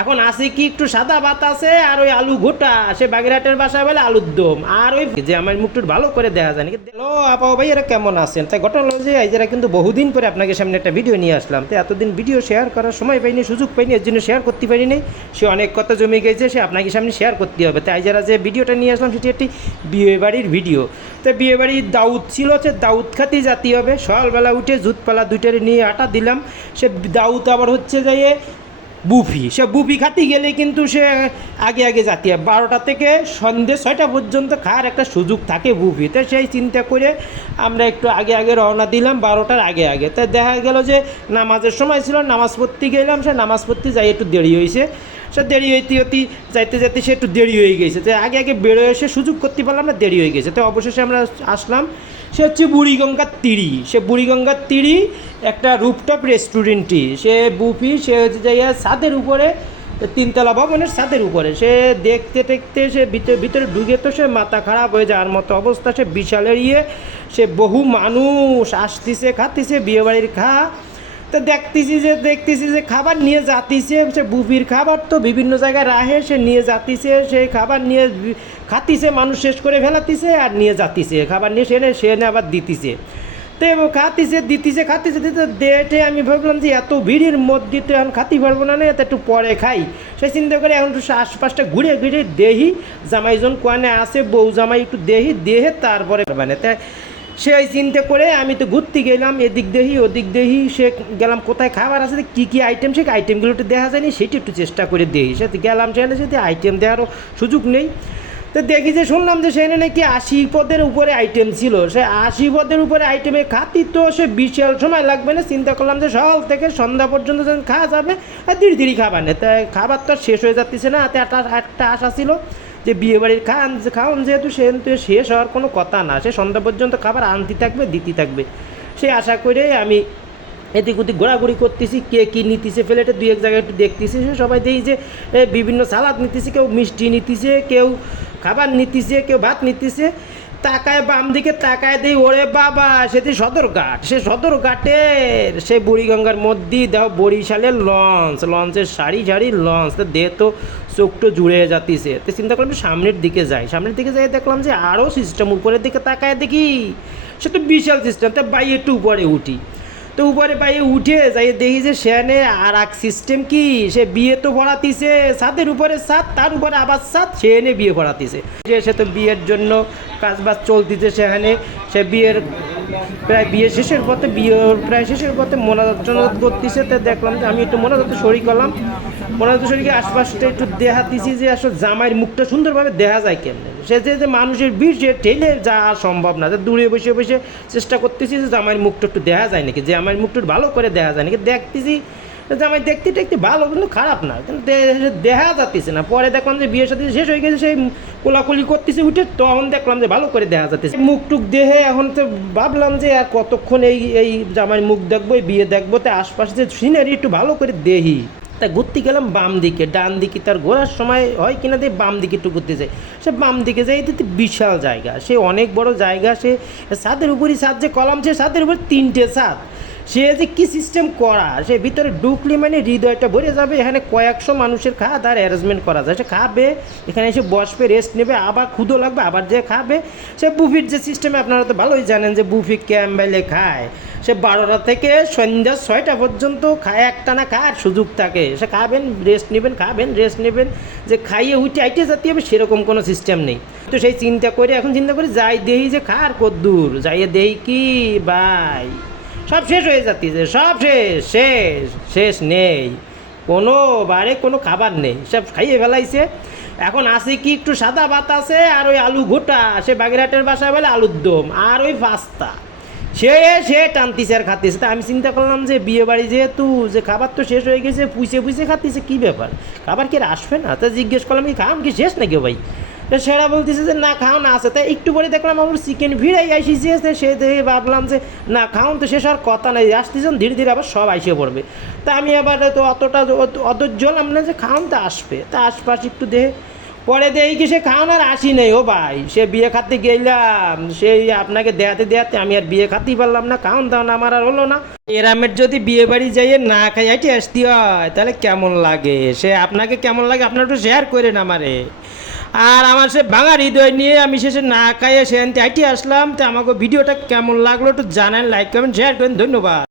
এখন আসি কি একটু সাদা ভাত আছে আর ওই আলু ঘোটা। সে বাগেরহাটের বাসায় বলে আলুর দম। আর ওই যে আমার মুখটু ভালো করে দেখা যায় নাকি? হ্যালো, আপা ভাই এরা কেমন আছেন? তাই ঘটনা হলো যে যারা কিন্তু বহুদিন পরে আপনাকে সামনে একটা ভিডিও নিয়ে আসলাম। তো এতদিন ভিডিও শেয়ার করার সময় পাইনি, সুযোগ পাইনি, এর জন্য শেয়ার করতে পারিনি। সে অনেক কথা জমে গেছে, সে আপনাকে সামনে শেয়ার করতে হবে। তাই যারা যে ভিডিওটা নিয়ে আসলাম, সেটি একটি বিয়ে বাড়ির ভিডিও। তো বিয়ে বাড়ির দাউদ ছিল হচ্ছে দাউদ খাতি জাতি হবে। সকালবেলা উঠে জুতপালা দুইটারে নিয়ে আটা দিলাম। সে দাউদ আবার হচ্ছে যাইয়ে বুফি। সে বুফি খাতে গেলে কিন্তু সে আগে আগে জাতি। বারোটা থেকে সন্ধ্যে ছয়টা পর্যন্ত খাওয়ার একটা সুযোগ থাকে বুফিতে সেই চিন্তা করে আমরা একটু আগে আগে রওনা দিলাম বারোটার আগে আগে। তা দেখা গেল যে নামাজের সময় ছিল, নামাজ পড়তে গেলাম, সে নামাজ পড়তে যাই একটু দেরি হয়েছে সে দেরি হইতে হইতে যাইতে যাইতে সে একটু দেরি হয়ে গেছে। তো আগে আগে বেরোয় এসে সুযোগ করতে পারলাম না, দেরি হয়ে গেছে। তো অবশেষে আমরা আসলাম। সে হচ্ছে বুড়িগঙ্গার তিরি সে বুড়িগঙ্গার তিরি একটা রুপটপ রেস্টুরেন্টটি। সে বুফি, সে হচ্ছে যাইয়া ছাদের উপরে, তিনতলা ভবনের ছাদের উপরে। সে দেখতে দেখতে সে ভিতরে ভিতরে ঢুকে তো সে মাথা খারাপ হয়ে যাওয়ার মতো অবস্থা, সে বিশাল এড়িয়ে সে বহু মানুষ আসতিছে, খাতিছে, বিয়েবাড়ির খা তো দেখতেছি যে দেখতেছি যে খাবার নিয়ে যাতিছে, সে বুফির খাবার তো বিভিন্ন জায়গায় রাহে, সে নিয়ে যাতিছে সেই খাবার নিয়ে খাতিছে, মানুষ শেষ করে ফেলাতিছে আর নিয়ে যাতিছে। খাবার নিয়ে সে সে আবার দিতিছে। তো খাতিছে, দিতিছে, খাতিছে, দিতে দেটে আমি ভাবলাম যে এত ভিড়ের মধ্যে তো এখন খাতি পারব না না একটু পরে খাই। সে চিন্তা করে এখন একটু আশপাশটা ঘুরে ঘুরে দেহি জামাইজন কোয়ানে আসে বউ জামাই একটু দেহি দেহে তারপরে মানে তাই সেই চিন্তা করে আমি তো ঘুরতে গেলাম, এদিক দেহি, ওদিক দেহি, সে গেলাম কোথায়, খাবার আছে, কী কী আইটেম সে আইটেমগুলো একটু দেখা যায়নি, সেটি একটু চেষ্টা করে দেই সে গেলাম সেখানে সেটি আইটেম দেওয়ারও সুযোগ নেই। তো দেখি যে শুনলাম যে সেখানে নাকি আশি পদের উপরে আইটেম ছিল। সে আশি পদের উপরে আইটেমে খাতি তো সে বিশাল সময় লাগবে না, চিন্তা করলাম যে সকাল থেকে সন্ধ্যা পর্যন্ত যখন খাওয়া যাবে, আর ধীরে ধীরে খাবার নেই। তাই খাবার তো শেষ হয়ে যাচ্ছে না একটা একটা আশা ছিল। যে বিয়ে বাড়ির খান খাওয়ান যেহেতু সে তো শেষ হওয়ার কোনো কথা না। সে সন্ধ্যা পর্যন্ত খাবার আনতে থাকবে, দিতে থাকবে। সে আশা করে আমি এদিক ওদিক ঘোরাঘুরি করতেছি, কে কী নিতেছে ফেলেটে দুই এক জায়গায় একটু দেখতেছি। সবাই দেখি যে বিভিন্ন সালাদ নিতেছে, কেউ মিষ্টি নিতেছে, কেউ খাবার নিতেছে, কেউ ভাত নিতেছে। তাকায় বাম দিকে তাকায় দিই, ওরে বাবা সেটি সদরঘাট, সে সদরঘাটের, সে বুড়িগঙ্গার মধ্যেই দেখো বরিশালের লঞ্চ, লঞ্চের সারি সারি লঞ্চ, তা দে তো চোখটো জুড়ে যাতিছে। তো চিন্তা করলাম সামনের দিকে যাই, সামনের দিকে যাই দেখলাম যে আরও সিস্টেম উপরের দিকে তাকায় দেখি, সে তো বিশাল সিস্টেম তা বাই একটু উপরে উঠি। তো উপরে পাইয়ে উঠে যাই, দেখি যে সেখানে আর এক সিস্টেম কি? সে বিয়ে তো পড়াতিছে ছাদের উপরে ছাদ তার উপরে আবার ছাদ সে এনে বিয়ে পড়াতিছে। সে তো বিয়ের জন্য কাজ বাজ চলতিছে সেখানে, সে বিয়ের প্রায় বিয়ে শেষের পথে বিয়ে প্রায় শেষের পথে মোনাজাত করতেছে, তো দেখলাম যে আমি একটু মোনাজাতে শরিক করলাম। মোনাজাতে শরীরকে আশপাশটা একটু দেখা দিছি যে আসলে জামাইয়ের মুখটা সুন্দরভাবে দেখা যায় কেমনে? সে যে যে মানুষের ভিড় যে ঠেলে যাওয়া সম্ভব না। যে দূরে বসে বসে চেষ্টা করতেছি যে জামাইয়ের মুখটা একটু দেখা যায় নাকি? যে আমার মুখটা ভালো করে দেখা যায় নাকি? দেখতেছি জামাই দেখতে দেখতে ভালো, কিন্তু খারাপ না। কিন্তু দে- দেখা যাচ্ছে না। পরে দেখলাম যে বিয়ের সাথে শেষ হয়ে গেছে সেই কোলাকুলি করতেছে, উঠে তখন দেখলাম যে ভালো করে দেখা যাচ্ছে মুখ টুক দেহে এখন তো ভাবলাম যে আর কতক্ষণ এই এই জামাইয়ের মুখ দেখব বিয়ে দেখব, তো আশপাশে যে সিনারি একটু ভালো করে দেহি তা ঘুরতে গেলাম বাম দিকে, ডান দিকে তার ঘোরার সময় হয় কিনা দিয়ে বাম দিকে একটু ঘুরতে যায় সে বাম দিকে যাই এতে বিশাল জায়গা। সে অনেক বড় জায়গা, সে ছাদের উপরই ছাদ, যে কলাম, সে ছাদের উপর তিনটে ছাদ। সে যে কি সিস্টেম করা? সে ভিতরে ঢুকলে মানে হৃদয়টা ভরে যাবে, এখানে কয়েকশো মানুষের খাওয়া তার অ্যারেঞ্জমেন্ট করা যায়। সে খাবে, এখানে এসে বসবে রেস্ট নেবে, আবার ক্ষুদো লাগবে, আবার যে খাবে। সে বুফির যে সিস্টেমে আপনারা তো ভালোই জানেন যে বুফি ক্যাম্বেলে খায়। সে বারোটা থেকে সন্ধ্যা ছয়টা পর্যন্ত খায় একটা না খাওয়ার সুযোগ থাকে। সে খাবেন রেস্ট নেবেন, খাবেন রেস্ট নেবেন। যে খাইয়ে উঠে আইটে যাতে হবে, সেরকম কোনো সিস্টেম নেই। তো সেই চিন্তা করে, এখন চিন্তা করে যাই দেই যে খার কদ্দূর যাইয়ে দেই কি? বাই। সব শেষ হয়ে যাচ্ছে সব শেষ শেষ শেষ নেই। কোনো বারে কোনো খাবার নেই। সব খাইয়ে ফেলাইছে। এখন আছে কি একটু সাদা ভাত আছে, আর ওই আলু ঘোটা। সে বাগেরহাটের বাসায় বলে আলুর দম, আর ওই পাস্তা। সে সে টানতিছে আর খাতিছে। তা আমি চিন্তা করলাম যে বিয়ে বাড়ি যেহেতু, যে খাবার তো শেষ হয়ে গেছে, পুষে পুষে খাতিছে, কী ব্যাপার? খাবার কি আসবে না? তা জিজ্ঞেস করলাম কি খাম কি শেষ নাকি ভাই? তো সেরা বলতেছে যে, না খাও না আছে। তাই একটু পরে দেখলাম আমার চিকেন ভিড়াই আইসিছে। তো সে দেখে ভাবলাম যে, না খাওন তো শেষ, আর কথা নাই। আসতেছেন, ধীরে ধীরে আবার সব আইসে পড়বে। তা আমি আবার তো অতটা অধৈর্য হলাম না যে খাওন তো আসবে। তা আশপাশ একটু দেহে পরে দেখি সে খাওয়ানোর আসি নেই, ও ভাই। সে বিয়ে খাতে গেলাম, সেই আপনাকে দেয়াতে দেয়াতে আমি আর বিয়ে খাতেই পারলাম না, খাওয়ান দাওয়ান আমার আর হলো না। এরামের যদি বিয়ে বাড়ি যাইয়ে না খাই হাইটে আসতে হয়, তাহলে কেমন লাগে? সে আপনাকে কেমন লাগে, আপনার একটু শেয়ার করেন আমারে। আর আমার সে ভাঙা হৃদয় নিয়ে আমি শেষে না খাইয়ে সেখান থেকে হাইটে আসলাম, তো আমাকে ভিডিওটা কেমন লাগল একটু জানান লাইক করেন শেয়ার করেন, ধন্যবাদ।